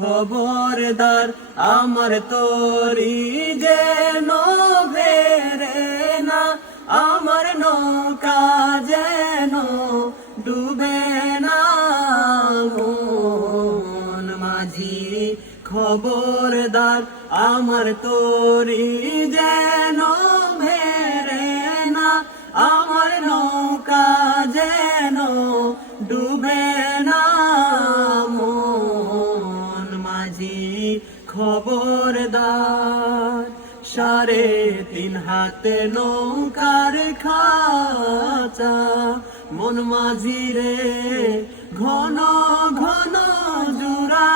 খবরদার আমার তরি যেন ভেরে না, আমার নৌকা যেন ডুবে না। মন মাঝি খবরদার আমার তরি যেন ভেরে না, আমার নৌকা যেন ডুবে না। মন মাঝি খবরদার 3.5 হাতে নৌকার খাঁচা, মন মাঝি রে ঘন ঘন জুড়া।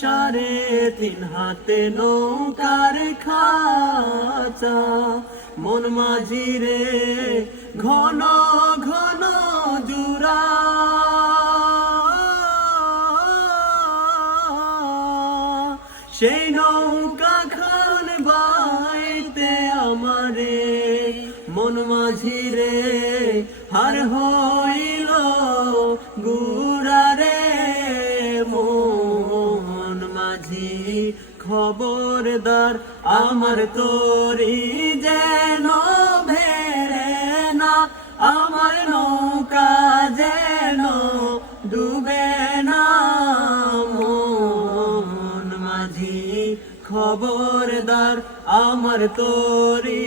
3.5 হাতে নৌকার খাঁচা, মন মাঝি রে ঘন ঘন জুড়া। সেই নৌকা খান বাইতে আমারে মন মাঝি রে হার হইল গুড়ারে। মন মাঝি খবরদার আমার তরি যেন ভেরে না, আমার নৌকা যেন ডুবে না। মন মাঝি খবরদার আমার তরি